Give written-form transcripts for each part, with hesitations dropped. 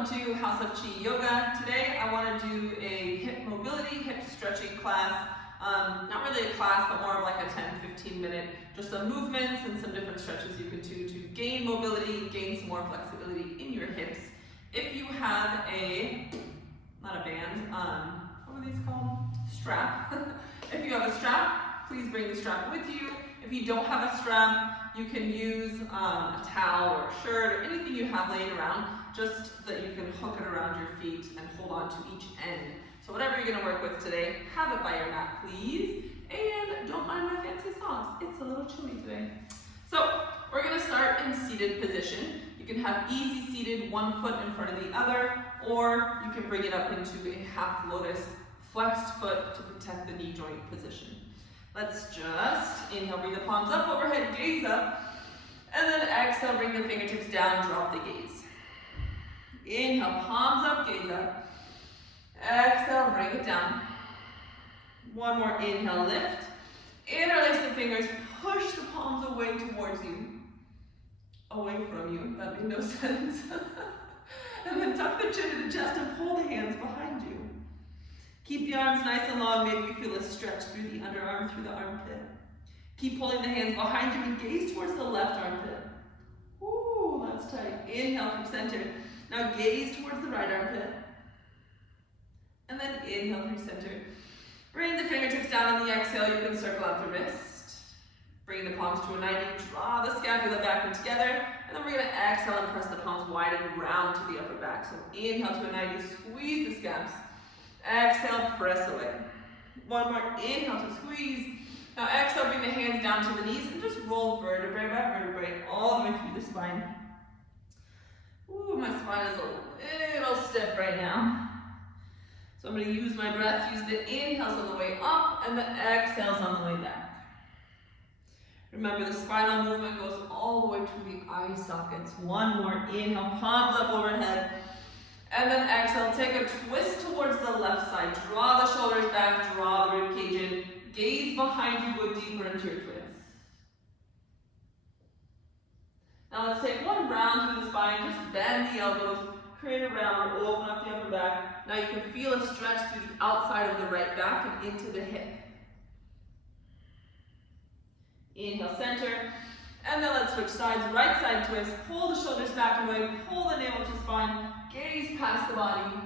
welcome to House of Chi Yoga. Today I want to do a hip mobility, hip stretching class. Not really a class, but more of like a 10-15 minute, just some movements and some different stretches you can do to gain mobility, gain some more flexibility in your hips. If you have not a band, what are these called? Strap. If you have a strap, please bring the strap with you. If you don't have a strap, you can use a towel or a shirt or anything you have laying around, just that you can hook it around your feet and hold on to each end. So whatever you're going to work with today, have it by your mat, please. And don't mind my fancy socks. It's a little chilly today. So we're going to start in seated position. You can have easy seated, one foot in front of the other, or you can bring it up into a half lotus, flexed foot to protect the knee joint position. Let's just inhale, bring the palms up overhead, gaze up, and then exhale, bring the fingertips down, drop the gaze. Inhale, palms up, gaze up. Exhale, bring it down. One more inhale, lift. Interlace the fingers, push the palms away towards you. Away from you, that made no sense. And then tuck the chin to the chest and pull the hands behind you. Keep the arms nice and long. Maybe you feel a stretch through the underarm, through the armpit. Keep pulling the hands behind you and gaze towards the left armpit. Ooh, that's tight. Inhale from center. Now gaze towards the right armpit. And then inhale through center. Bring the fingertips down on the exhale. You can circle out the wrist. Bring the palms to a 90. Draw the scapula back and together. And then we're going to exhale and press the palms wide and round to the upper back. So inhale to a 90. Squeeze the scaps. Exhale, press away. One more, inhale to squeeze. Now exhale, bring the hands down to the knees and just roll vertebrae by vertebrae all the way through the spine. Ooh, my spine is a little stiff right now. So I'm going to use my breath, use the inhales on the way up and the exhales on the way back. Remember, the spinal movement goes all the way to the eye sockets. One more, inhale, palms up overhead. And then exhale, take a twist towards the left side. Draw the shoulders back, draw the ribcage in. Gaze behind you, go deeper into your twist. Now let's take one round through the spine. Just bend the elbows, create a round, open up the upper back. Now you can feel a stretch through the outside of the right back and into the hip. Inhale, center. And then let's switch sides. Right side twist. Pull the shoulders back and away. Pull the navel to spine. Gaze past the body.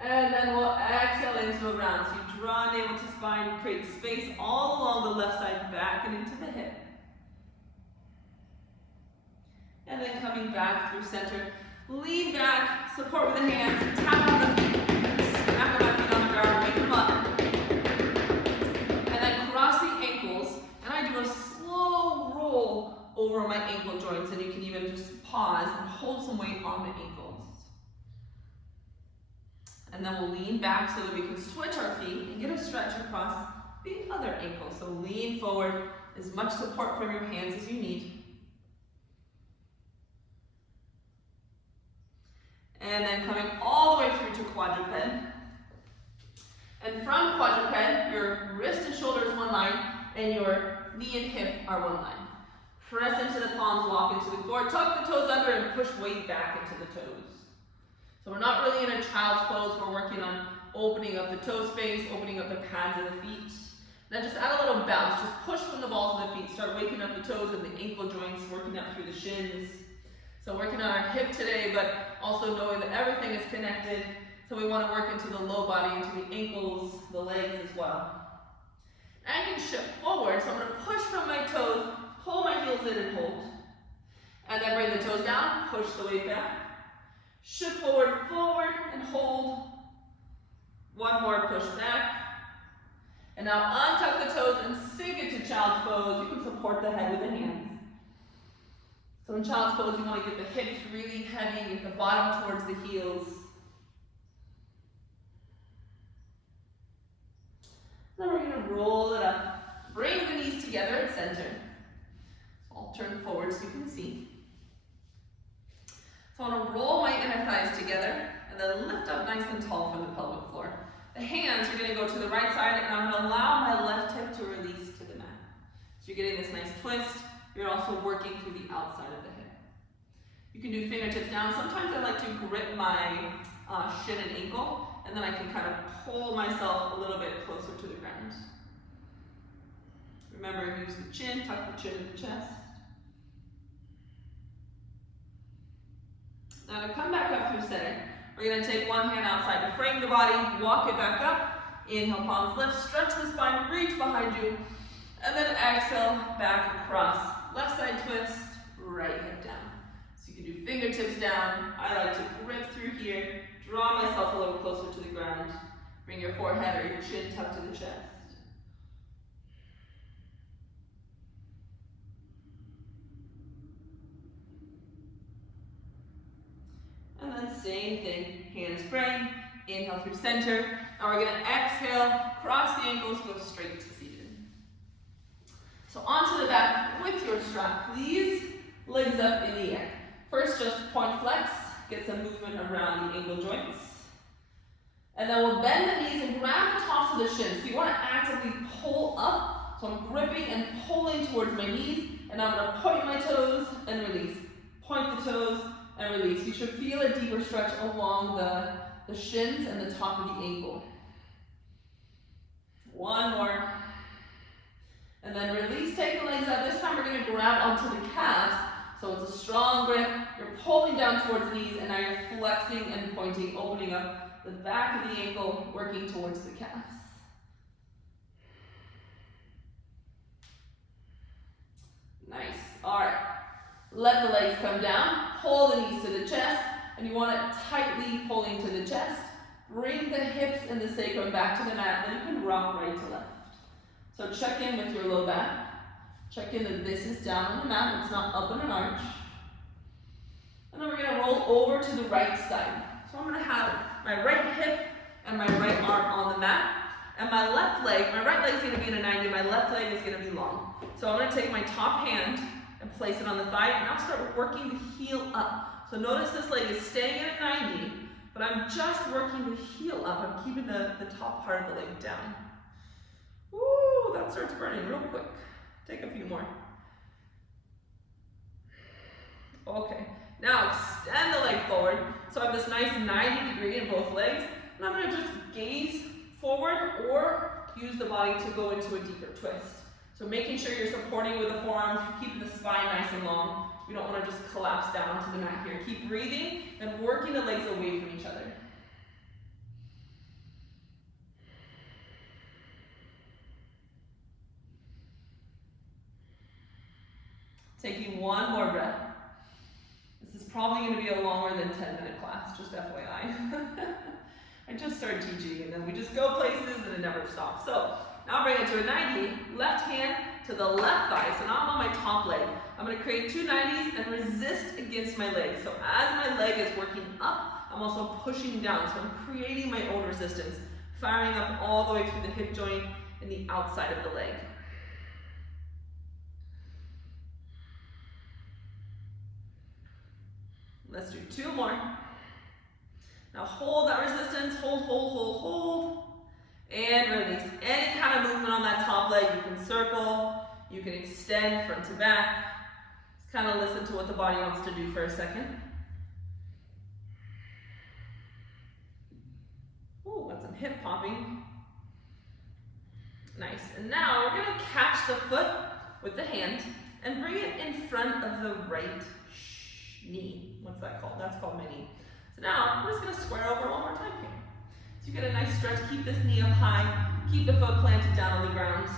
And then we'll exhale into a round. So you draw navel to spine, create space all along the left side, back and into the hip. And then coming back through center. Lean back, support with the hands, tap on the feet, smack my feet on the ground, wake them up. And then cross the ankles, and I do a slow roll over my ankle joints, and you can even just pause and hold some weight on the ankles. And then we'll lean back so that we can switch our feet and get a stretch across the other ankle. So lean forward, as much support from your hands as you need. And then coming all the way through to quadruped. And from quadruped, your wrist and shoulder is one line, and your knee and hip are one line. Press into the palms, walk into the floor, tuck the toes under, and push weight back into the toes. So we're not really in a child's pose. We're working on opening up the toe space, opening up the pads of the feet. Then just add a little bounce. Just push from the balls of the feet. Start waking up the toes and the ankle joints, working up through the shins. So working on our hip today, but also knowing that everything is connected. So we want to work into the low body, into the ankles, the legs as well. And I can shift forward. So I'm going to push from my toes, pull my heels in and hold. And then bring the toes down, push the weight back. Shift forward, forward, and hold. One more, push back. And now untuck the toes and sink into child's pose. You can support the head with the hands. So in child's pose, you want to get the hips really heavy, get the bottom towards the heels. Then we're going to roll it up. Bring the knees together at center. I'll turn forward so you can see. So I want to roll my inner thighs together and then lift up nice and tall from the pelvic floor. The hands are going to go to the right side, and I'm going to allow my left hip to release to the mat. So you're getting this nice twist. You're also working through the outside of the hip. You can do fingertips down. Sometimes I like to grip my shin and ankle, and then I can kind of pull myself a little bit closer to the ground. Remember, use the chin, tuck the chin in the chest. Now to come back up through center, we're going to take one hand outside to frame the body, walk it back up. Inhale, palms lift, stretch the spine, reach behind you, and then exhale, back across. Left side twist, right hip down. So you can do fingertips down. I like to grip through here, draw myself a little closer to the ground. Bring your forehead or your chin tucked to the chest. And then same thing, hands frame, inhale through center. Now we're going to exhale, cross the ankles, go straight to seated. So onto the back with your strap, please. Legs up in the air. First, just point flex, get some movement around the ankle joints. And then we'll bend the knees and grab the tops of the shins. So you want to actively pull up. So I'm gripping and pulling towards my knees, and I'm going to point my toes and release. Point the toes and release. You should feel a deeper stretch along the shins and the top of the ankle. One more. And then release, take the legs out. This time we're going to grab onto the calves. So it's a strong grip. You're pulling down towards the knees, and now you're flexing and pointing, opening up the back of the ankle, working towards the calves. Nice. All right. Let the legs come down. Pull the knees to the chest, and you want it tightly pulling to the chest. Bring the hips and the sacrum back to the mat, then you can rock right to left. So check in with your low back. Check in that this is down on the mat, it's not up in an arch. And then we're going to roll over to the right side. So I'm going to have my right hip and my right arm on the mat. And my left leg, my right leg is going to be in a 90, my left leg is going to be long. So I'm going to take my top hand and place it on the thigh, and I'll start working the heel up. So notice this leg is staying at a 90, but I'm just working the heel up. I'm keeping the top part of the leg down. Ooh, that starts burning real quick. Take a few more. Okay, now extend the leg forward. So I have this nice 90 degree in both legs, and I'm going to just gaze forward or use the body to go into a deeper twist. So making sure you're supporting with the forearms, you're keeping the spine nice and long. We don't want to just collapse down onto the mat here. Keep breathing and working the legs away from each other. Taking one more breath. This is probably going to be a longer than 10-minute class, just FYI. I just started teaching, and then we just go places and it never stops. So now bring it to a 90, left hand to the left thigh. So now I'm on my top leg. I'm going to create two 90s and resist against my leg. So as my leg is working up, I'm also pushing down. So I'm creating my own resistance, firing up all the way through the hip joint and the outside of the leg. Let's do two more. Now hold that resistance, hold, and release. Any kind of movement on that top leg, you can circle, you can extend front to back. Just kind of listen to what the body wants to do for a second. Ooh, got some hip popping. Nice, and now we're gonna catch the foot with the hand and bring it in front of the right knee. What's that called? That's called my knee. So now I'm just going to square over one more time here. So you get a nice stretch. Keep this knee up high. Keep the foot planted down on the ground.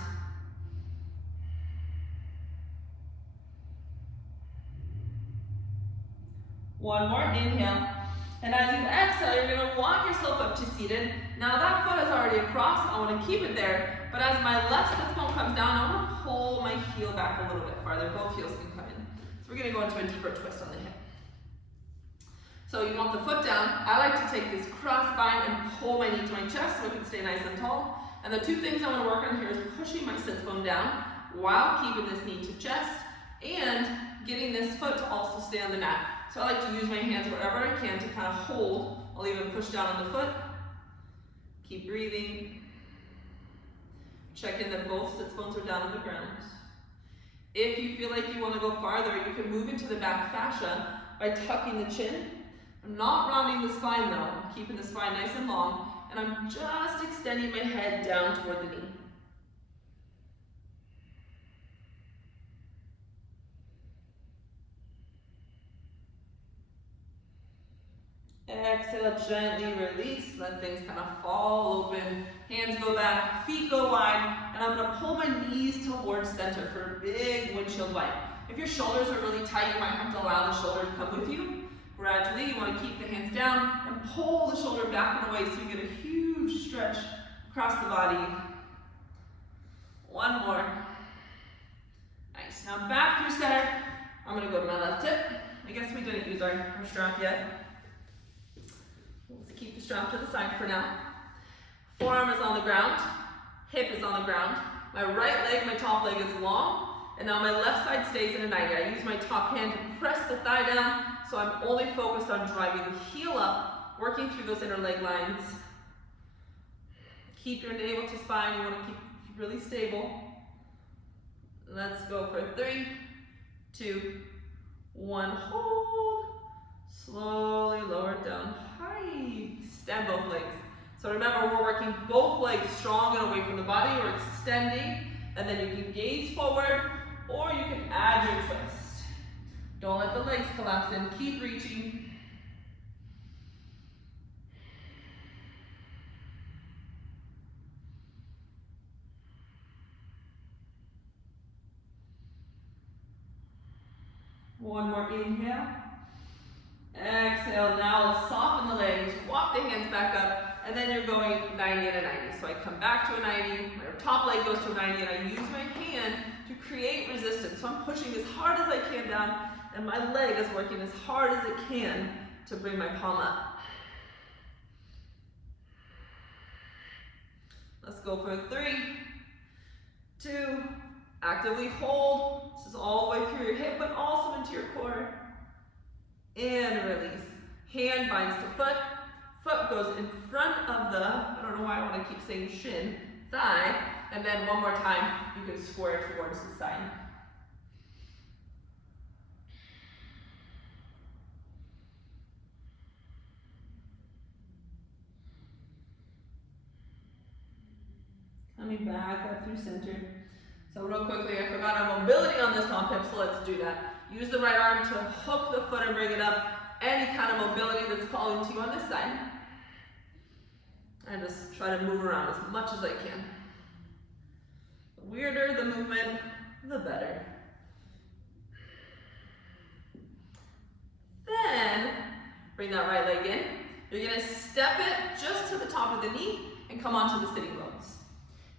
One more inhale. And as you exhale, you're going to walk yourself up to seated. Now that foot is already across. I want to keep it there. But as my left sit bone comes down, I want to pull my heel back a little bit farther. Both heels can come in. So we're going to go into a deeper twist on the hip. So you want the foot down. I like to take this cross spine and pull my knee to my chest so it can stay nice and tall. And the two things I want to work on here is pushing my sit bone down while keeping this knee to chest and getting this foot to also stay on the mat. So I like to use my hands wherever I can to kind of hold. I'll even push down on the foot. Keep breathing. Check in that both sit bones are down on the ground. If you feel like you want to go farther, you can move into the back fascia by tucking the chin. I'm not rounding the spine though, I'm keeping the spine nice and long, and I'm just extending my head down toward the knee. Exhale, gently release, let things kind of fall open, hands go back, feet go wide, and I'm gonna pull my knees towards center for a big windshield wipe. If your shoulders are really tight, you might have to allow the shoulder to come with you. Gradually, you wanna keep the hands down and pull the shoulder back and away so you get a huge stretch across the body. One more. Nice, now back through center. I'm gonna go to my left hip. I guess we didn't use our strap yet. Let's keep the strap to the side for now. Forearm is on the ground, hip is on the ground. My right leg, my top leg is long, and now my left side stays in a 90. I use my top hand to press the thigh down, so I'm only focused on driving the heel up, working through those inner leg lines. Keep your navel to spine, you want to keep really stable. Let's go for 3, 2, 1, hold. Slowly lower it down, high. Extend both legs. So remember, we're working both legs strong and away from the body. We're extending, and then you can gaze forward, or you can add your twist. Don't let the legs collapse in, keep reaching. One more inhale. Exhale, now soften the legs, walk the hands back up, and then you're going 90 and a 90. So I come back to a 90, my top leg goes to a 90, and I use my hand to create resistance. So I'm pushing as hard as I can down, and my leg is working as hard as it can to bring my palm up. Let's go for 3, 2, actively hold. This is all the way through your hip, but also into your core. And release. Hand binds to foot. Foot goes in front of the, I don't know why I want to keep saying shin, thigh. And then one more time, you can square towards the side. Coming back up through center. So real quickly, I forgot our mobility on this top hip, so let's do that. Use the right arm to hook the foot and bring it up. Any kind of mobility that's calling to you on this side. And just try to move around as much as I can. The weirder the movement, the better. Then, bring that right leg in. You're gonna step it just to the top of the knee and come onto the sitting bones.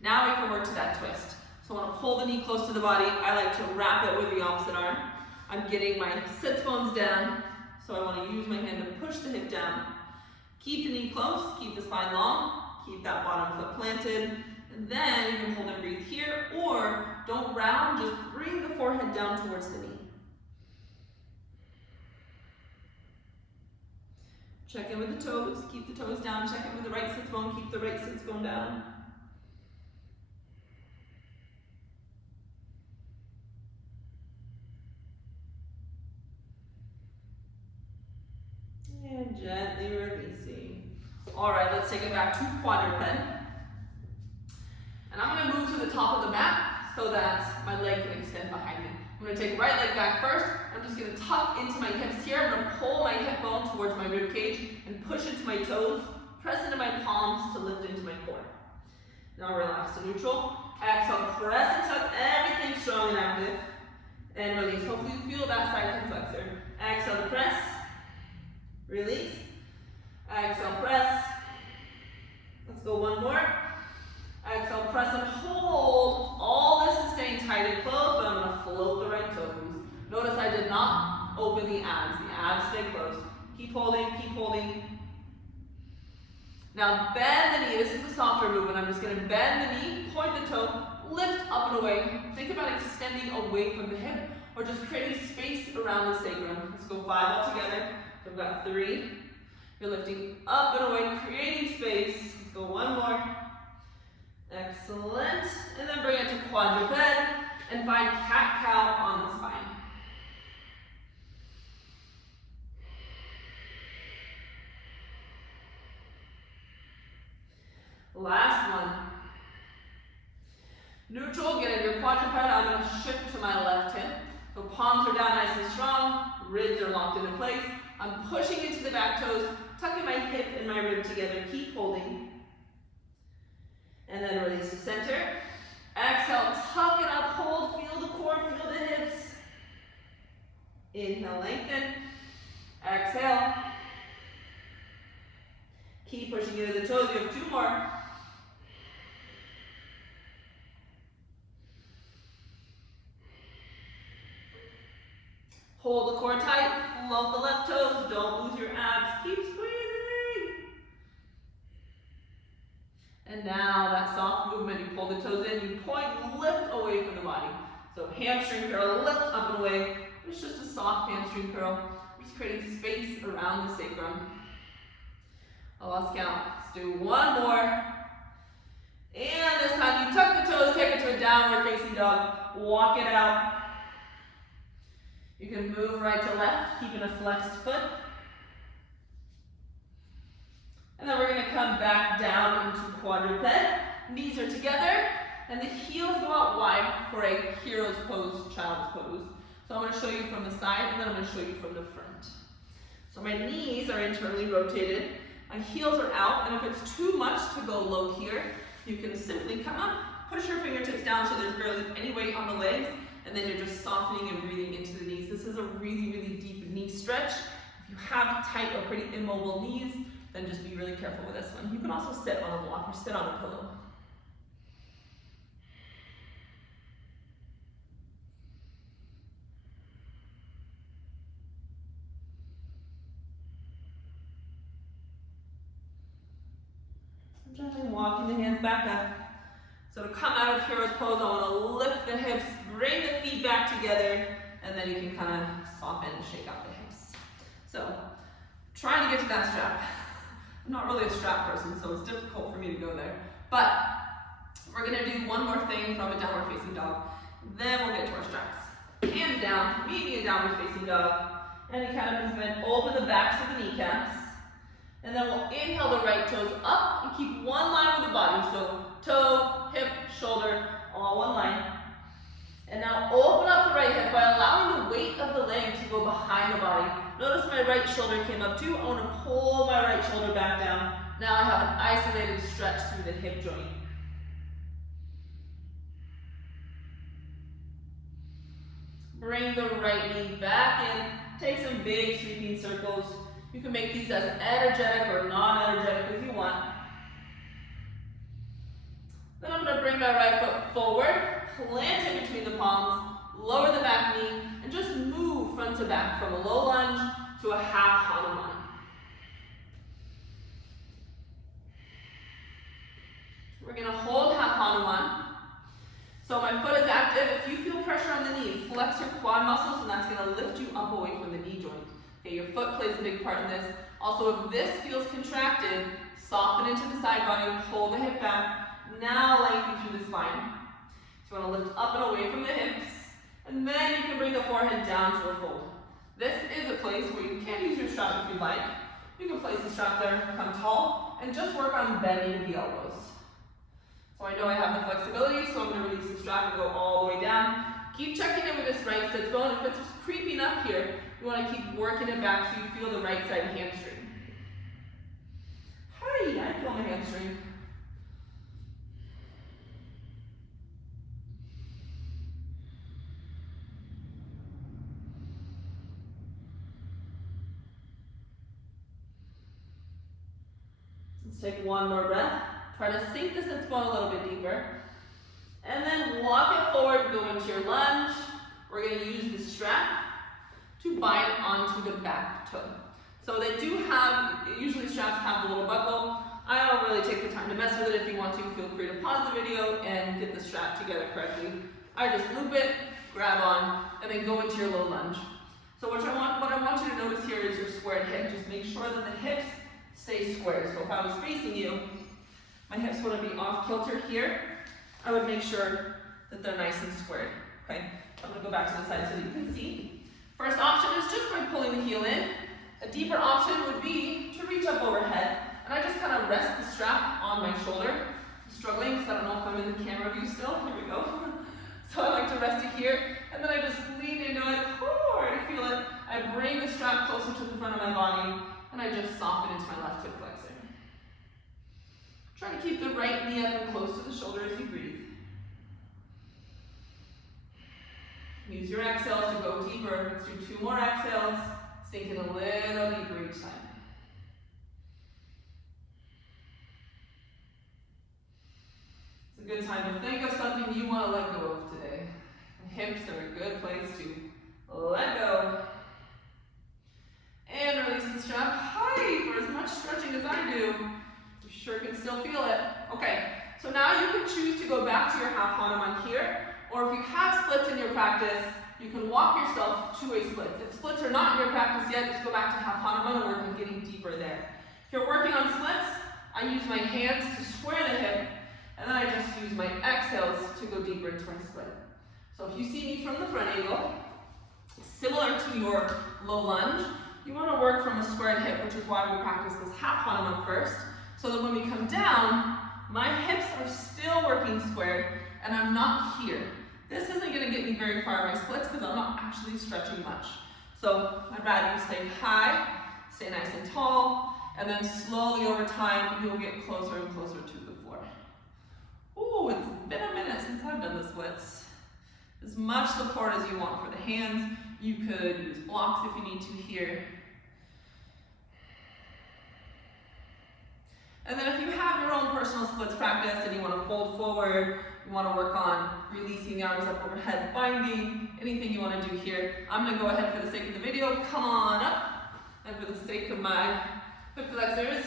Now we can work to that twist. So I want to pull the knee close to the body. I like to wrap it with the opposite arm. I'm getting my sits bones down, so I want to use my hand to push the hip down. Keep the knee close, keep the spine long, keep that bottom foot planted, and then you can hold and breathe here, or don't round, just bring the forehead down towards the knee. Check in with the toes, keep the toes down, check in with the right sits bone, keep the right sits bone down. And gently releasing. All right, let's take it back to quadruped. And I'm gonna move to the top of the mat so that my leg can extend behind me. I'm gonna take right leg back first. I'm just gonna tuck into my hips here. I'm gonna pull my hip bone towards my rib cage and push into my toes, press into my palms to lift into my core. Now relax to neutral. Exhale, press and tuck everything strong and active. And release. Hopefully you feel that side hip flexor. Exhale to press. Release. Exhale, press. Let's go one more. Exhale, press and hold. All this is staying tight and closed, but I'm going to float the right toes. Notice I did not open the abs. The abs stay closed. Keep holding, keep holding. Now bend the knee. This is a softer movement. I'm just going to bend the knee, point the toe, lift up and away. Think about extending away from the hip, or just creating space around the sacrum. Let's go 5 all together. So I've got 3. You're lifting up and away, creating space. Let's go one more. Excellent. And then bring it to quadruped and find cat-cow on the spine. Last one. Neutral, get in your quadruped. I'm going to shift to my left hip. So palms are down nice and strong, ribs are locked into place. I'm pushing into the back toes, tucking my hip and my rib together, keep holding. And then release to center. Exhale, tuck it up, hold, feel the core, feel the hips. Inhale, lengthen. Exhale. Keep pushing into the toes, you have 2 more. Hold the core tight, float the left toes, don't lose your abs, keep squeezing. And now that soft movement, you pull the toes in, you point, lift away from the body. So hamstring curl, lift up and away. It's just a soft hamstring curl. We're just creating space around the sacrum. I lost count. Let's do 1 more. And this time you tuck the toes, take it to a downward facing dog. Walk it out. You can move right to left, keeping a flexed foot. And then we're going to come back down into quadruped. Knees are together, and the heels go out wide for a hero's pose, child's pose. So I'm going to show you from the side, and then I'm going to show you from the front. So my knees are internally rotated, my heels are out, and if it's too much to go low here, you can simply come up, push your fingertips down so there's barely any weight on the legs, and then you're just softening and breathing into the knees. This is a really, really deep knee stretch. If you have tight or pretty immobile knees, then just be really careful with this one. You can also sit on a block or sit on a pillow. I'm gently walking the hands back up. So to come out of hero's pose, I want to lift the hips, bring the feet back together, and then you can kind of soften and shake out the hips. So, trying to get to that strap. I'm not really a strap person, so it's difficult for me to go there. But we're going to do 1 more thing from a downward facing dog. Then we'll get to our straps. Hands down, meeting a downward facing dog. Any kind of movement, open the backs of the kneecaps. And then we'll inhale the right toes up and keep 1 line with the body. So toe, hip, shoulder, all 1 line. And now open up the right hip by allowing the weight of the leg to go behind the body. Notice my right shoulder came up too. I want to pull my right shoulder back down. Now I have an isolated stretch through the hip joint. Bring the right knee back in. Take some big sweeping circles. You can make these as energetic or non-energetic as you want. Then I'm going to bring my right foot forward, plant it between the palms, lower the back knee, and just move front to back from a low lunge to a half Hanuman. We're going to hold half Hanuman. So my foot is active. If you feel pressure on the knee, flex your quad muscles, and that's going to lift you up away from the knee joint. Okay, your foot plays a big part in this. Also, if this feels contracted, soften into the side body, pull the hip back. Now lengthen through the spine. So you want to lift up and away from the hips, and then you can bring the forehead down to a fold. This is a place where you can use your strap if you'd like. You can place the strap there, come tall, and just work on bending the elbows. So I know I have the flexibility, so I'm going to release the strap and go all the way down. Keep checking in with this right sit bone. If it's creeping up here, you want to keep working it back so you feel the right side hamstring. Hi, I feel my hamstring. Let's take 1 more breath. Try to sink the sit bone a little bit deeper. And then walk it forward, go into your lunge. We're going to use the strap to bind onto the back toe. So they do have, usually straps have the little buckle. I don't really take the time to mess with it. If you want to, feel free to pause the video and get the strap together correctly. I just loop it, grab on, and then go into your low lunge. So what I want you to notice here is your squared hip. Just make sure that the hips stay square. So if I was facing you, my hips want to be off kilter here. I would make sure that they're nice and squared. Okay, I'm going to go back to the side so that you can see. First option is just by pulling the heel in. A deeper option would be to reach up overhead, and I just kind of rest the strap on my shoulder struggling because I don't know if I'm in the camera view still. Here we go. So I like to rest it here, and then I just lean into it. Whoo, I already feel it. I bring the strap closer to the front of my body, and I just soften into my left hip flexor. Try to keep the right knee up and close to the shoulder as you breathe. Use your exhales to go deeper. Let's do 2 more exhales. Sink in a little deeper each time. It's a good time to think of something you want to let go of today. The hips are a good place to let go. And release the strap. Hi, for as much stretching as I do, you sure can still feel it. Okay, so now you can choose to go back to your half Hanuman here, or if you have splits in your practice, you can walk yourself to a split. If splits are not in your practice yet, just go back to half Hanuman and work on getting deeper there. If you're working on splits, I use my hands to square the hip, and then I just use my exhales to go deeper into my split. So if you see me from the front angle, similar to your low lunge, you want to work from a squared hip, which is why we practice this half Hanuman first, so that when we come down, my hips are still working squared, and I'm not here. This isn't going to get me very far in my splits because I'm not actually stretching much. So I'd rather you stay high, stay nice and tall, and then slowly over time, you'll get closer and closer to the floor. Ooh, it's been a minute since I've done the splits. As much support as you want for the hands. You could use blocks if you need to here. And then if you have your own personal splits practice and you want to fold forward, you want to work on releasing the arms up overhead, binding, anything you want to do here, I'm going to go ahead for the sake of the video, come on up. And for the sake of my hip flexors,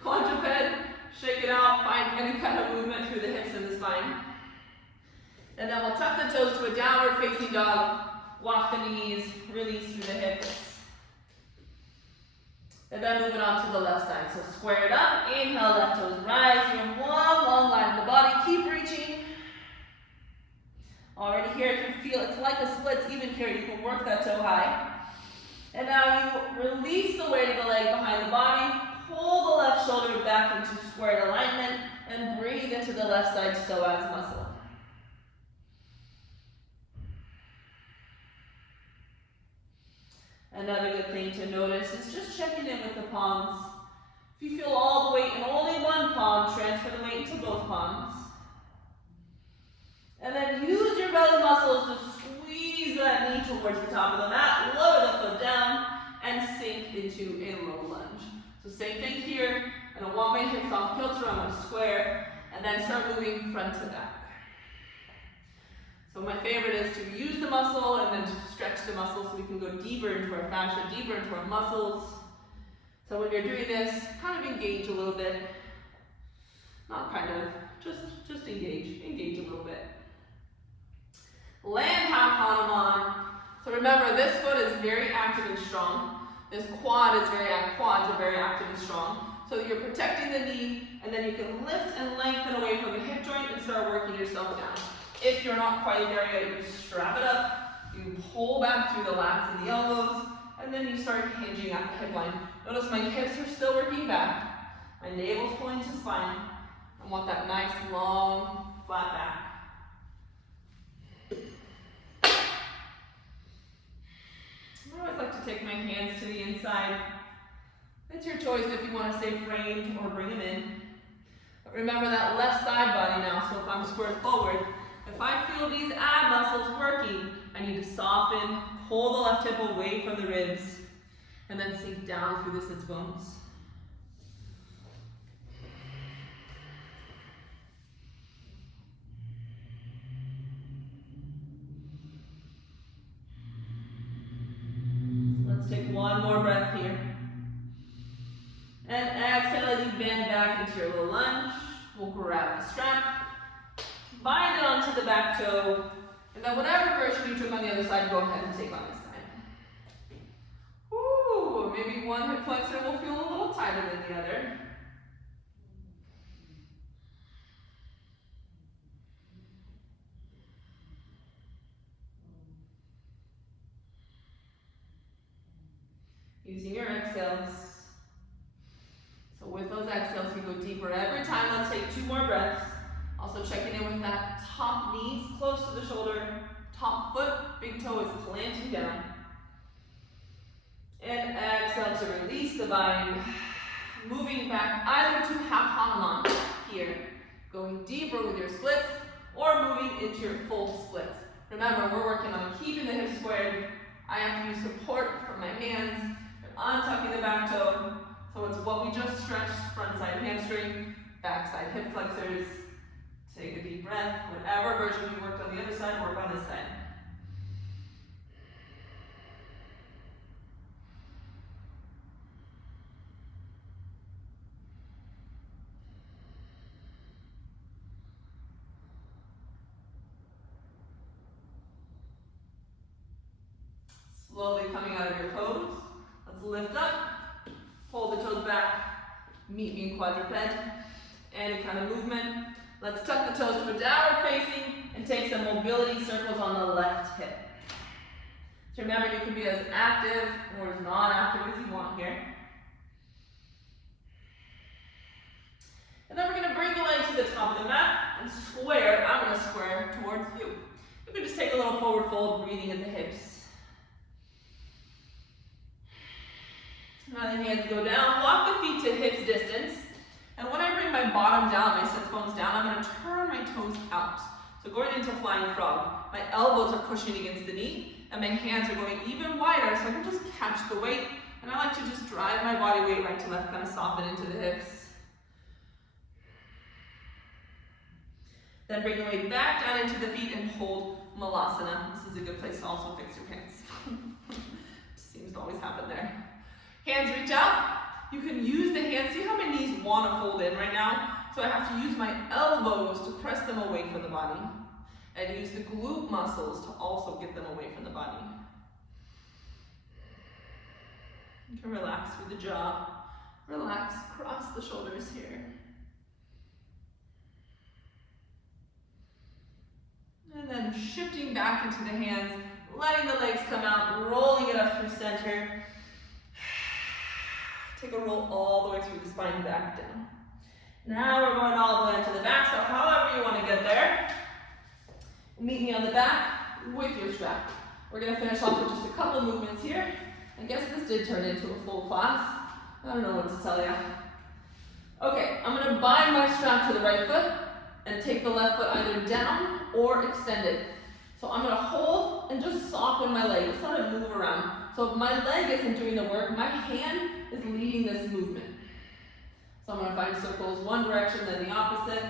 quadruped, shake it out, find any kind of movement through the hips and the spine. And then we'll tuck the toes to a downward facing dog. Walk the knees, release through the hips. And then moving on to the left side. So square it up, inhale, left toes rise. You have one long line in the body. Keep reaching. Already here, you can feel it's like a splits even here. You can work that toe high. And now you release the weight of the leg behind the body. Pull the left shoulder back into squared alignment and breathe into the left side psoas muscle. Another good thing to notice is just checking in with the palms. If you feel all the weight in only one palm, transfer the weight into both palms. And then use your belly muscles to squeeze that knee towards the top of the mat, lower the foot down, and sink into a low lunge. So same thing here. I don't want my hips off kilter, I want to square, and then start moving front to back. So my favorite is to use the muscle and then to stretch the muscle so we can go deeper into our fascia, deeper into our muscles. So when you're doing this, kind of engage a little bit. Not kind of, just engage a little bit. Land half Hanuman. So remember, this foot is very active and strong. This quads are very active and strong. So you're protecting the knee, and then you can lift and lengthen away from the hip joint and start working yourself down. If you're not quite there yet, you strap it up, you pull back through the lats and the elbows, and then you start hinging at the hip line. Notice my hips are still working back. My navel's pulling to spine. I want that nice, long, flat back. I always like to take my hands to the inside. It's your choice if you want to stay framed or bring them in. But remember that left side body now, so if I'm squared forward, if I feel these ab muscles working, I need to soften, pull the left hip away from the ribs, and then sink down through the sits bones. Let's take one more breath here. And exhale as you bend back into your low lunge. We'll grab the strap. Bind it onto the back toe, and then whatever version you took on the other side, go ahead and take on this side. Ooh, maybe one hip flexor will feel a little tighter than the other. Using your exhales. So with those exhales, you go deeper every time. Let's take 2 more breaths. checking in with that top knees close to the shoulder, top foot, big toe is planting down. And exhale to release the bind. Moving back either to half Hanuman here, going deeper with your splits, or moving into your full splits. Remember, we're working on keeping the hips squared. I have to use support from my hands, untucking the back toe. So it's what we just stretched, front side hamstring, back side hip flexors. Take a deep breath. Whatever version you worked on the other side, work on this side. Slowly coming out of your pose. Let's lift up, hold the toes back, meet me in quadruped. Any kind of movement. Let's tuck the toes to a downward facing and take some mobility circles on the left hip. So remember, you can be as active or as non-active as you want here. And then we're going to bring the leg to the top of the mat and square. I'm going to square towards you. You can just take a little forward fold, breathing in the hips. Now the hands go down, walk the feet to hips distance. And when I bring my bottom down, my sits bones down, I'm going to turn my toes out. So going into flying frog, my elbows are pushing against the knee, and my hands are going even wider so I can just catch the weight. And I like to just drive my body weight right to left, kind of soften into the hips. Then bring the weight back down into the feet and hold Malasana. This is a good place to also fix your pants. Seems to always happen there. Hands reach out. You can use the hands. See how my knees want to fold in right now? So I have to use my elbows to press them away from the body. And use the glute muscles to also get them away from the body. You can relax through the jaw. Relax across the shoulders here. And then shifting back into the hands, letting the legs come out, rolling it up through center. Take a roll all the way through the spine, back down. Now we're going all the way into the back, so however you want to get there. Meet me on the back with your strap. We're going to finish off with just a couple movements here. I guess this did turn into a full class. I don't know what to tell you. Okay, I'm going to bind my strap to the right foot and take the left foot either down or extend it. So I'm going to hold and just soften my leg. Just let it move around. So if my leg isn't doing the work, my hand is leading this movement. So I'm going to find circles one direction, then the opposite.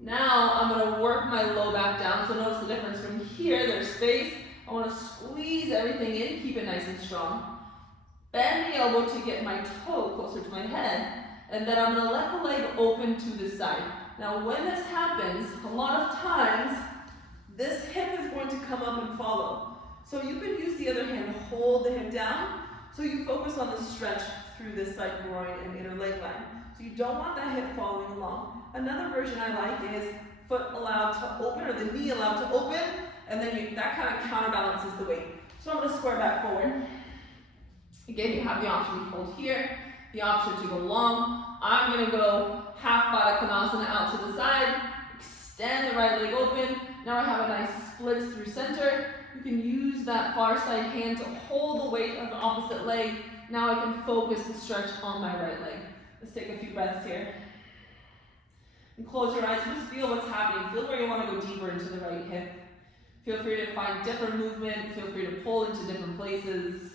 Now I'm going to work my low back down. So notice the difference from here, there's space. I want to squeeze everything in, keep it nice and strong. Bend the elbow to get my toe closer to my head. And then I'm going to let the leg open to the side. Now when this happens, a lot of times, this hip is going to come up and follow. So you can use the other hand to hold the hip down, so you focus on the stretch through this side groin and inner leg line. So you don't want that hip following along. Another version I like is foot allowed to open, or the knee allowed to open, and then that kind of counterbalances the weight. So I'm going to square back forward. Again, you have the option to hold here, the option to go long. I'm going to go half Baddha Konasana out to the side, extend the right leg open. Now I have a nice split through center. You can use that far side hand to hold the weight of the opposite leg. Now I can focus the stretch on my right leg. Let's take a few breaths here. And close your eyes and just feel what's happening. Feel where you want to go deeper into the right hip. Feel free to find different movement. Feel free to pull into different places.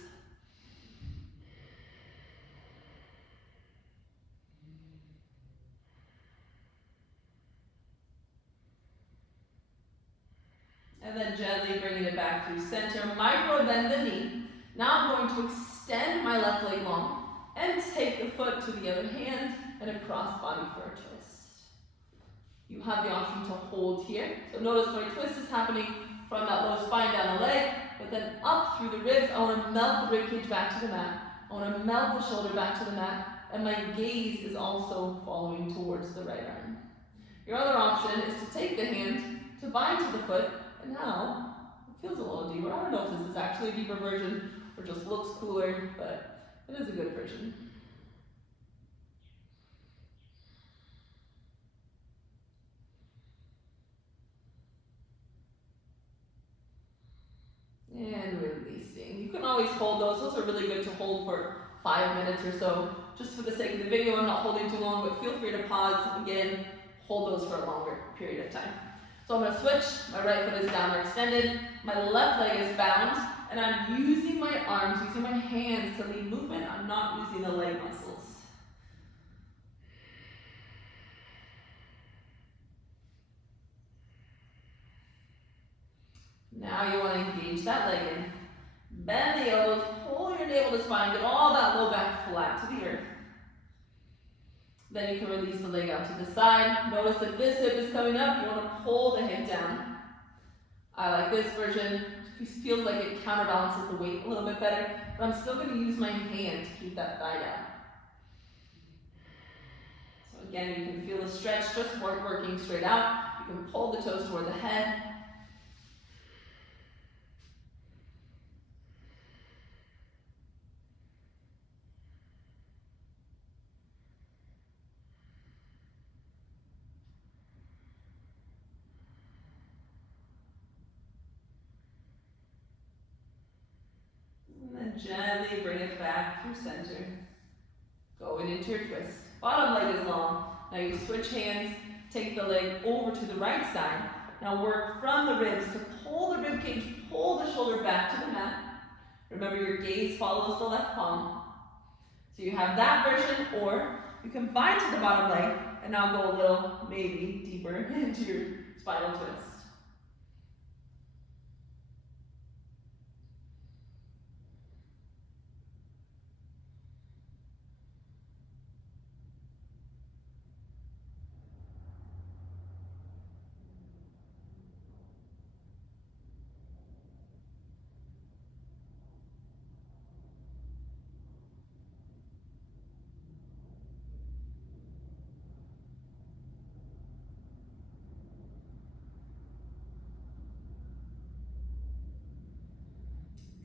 And then gently bringing it back through center. Micro bend the knee. Now I'm going to extend my left leg long and take the foot to the other hand and a cross body for a twist. You have the option to hold here. So notice my twist is happening from that low spine down the leg, but then up through the ribs. I want to melt the ribcage back to the mat. I want to melt the shoulder back to the mat, and my gaze is also following towards the right arm. Your other option is to take the hand to bind to the foot. And now, it feels a little deeper. I don't know if this is actually a deeper version or just looks cooler, but it is a good version. lifting. You can always hold those. Those are really good to hold for 5 minutes or so. Just for the sake of the video, I'm not holding too long, but feel free to pause. Again, hold those for a longer period of time. So I'm going to switch. My right foot is down or extended. My left leg is bound, and I'm using my arms, using my hands to lead movement. I'm not using the leg muscles. Now you want to engage that leg in. Bend the elbows, pull your navel to spine, get all that low back flat to the earth. Then you can release the leg out to the side. Notice that this hip is coming up, you want to pull the hip down. I like this version. It feels like it counterbalances the weight a little bit better, but I'm still going to use my hand to keep that thigh down. So again, you can feel the stretch, just working straight out. You can pull the toes toward the head. Gently bring it back through center. Going into your twist. Bottom leg is long. Now you switch hands, take the leg over to the right side. Now work from the ribs to pull the rib cage, pull the shoulder back to the mat. Remember your gaze follows the left palm. So you have that version, or you can bind to the bottom leg and now go a little, maybe, deeper into your spinal twist.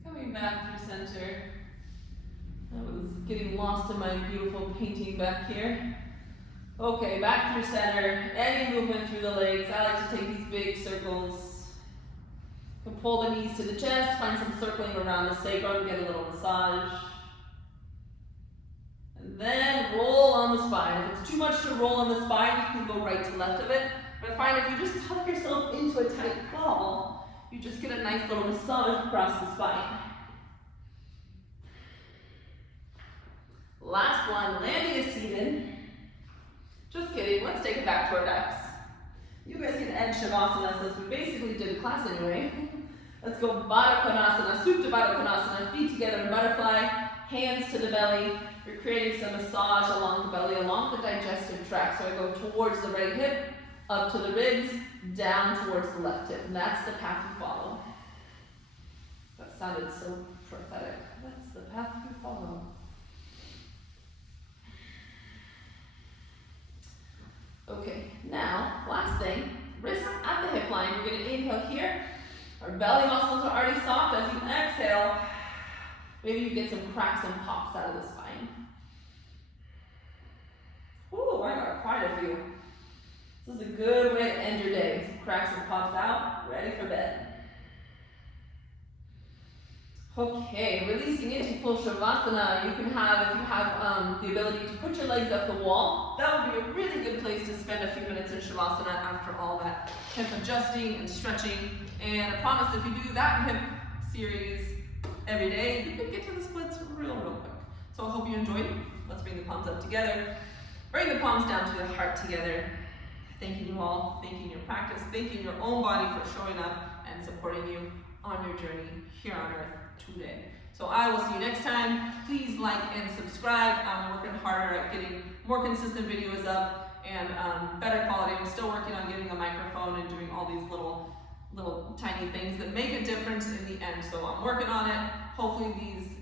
Coming back through center. I was getting lost in my beautiful painting back here. Okay, back through center. Any movement through the legs. I like to take these big circles. You can pull the knees to the chest, find some circling around the sacrum, get a little massage. And then roll on the spine. If it's too much to roll on the spine, you can go right to left of it. But find if you just tuck yourself into a tight ball, you just get a nice little massage across the spine. Last one, landing is seated. Just kidding, let's take it back to our backs. You guys can end Shavasana since we basically did a class anyway. Let's go Baddha Konasana, Supta Baddha Konasana, feet together in butterfly, hands to the belly. You're creating some massage along the belly, along the digestive tract. So I go towards the right hip, up to the ribs, down towards the left hip. And that's the path you follow. That sounded so prophetic. That's the path you follow. Okay, now, last thing, wrists at the hip line. We're going to inhale here. Our belly muscles are already soft. As you exhale, maybe you get some cracks and pops out of the spine. Ooh, I got quite a few. This is a good way to end your day. Some cracks and pops out, ready for bed. Okay, releasing into full Shavasana. You can have, if you have the ability to put your legs up the wall, that would be a really good place to spend a few minutes in Shavasana after all that hip adjusting and stretching. And I promise if you do that hip series every day, you can get to the splits real quick. So I hope you enjoyed it. Let's bring the palms up together. Bring the palms down to the heart together. Thanking you all, thanking your practice, thanking your own body for showing up and supporting you on your journey here on earth today. So I will see you next time. Please like and subscribe. I'm working harder at getting more consistent videos up and better quality. I'm still working on getting a microphone and doing all these little tiny things that make a difference in the end. So I'm working on it. Hopefully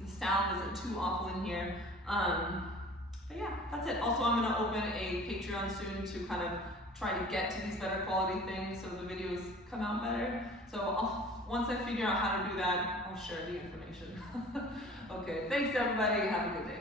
the sound isn't too awful in here. But yeah, that's it. Also, I'm going to open a Patreon soon to kind of try to get to these better quality things so the videos come out better. So once I figure out how to do that, I'll share the information. Okay, thanks everybody. Have a good day.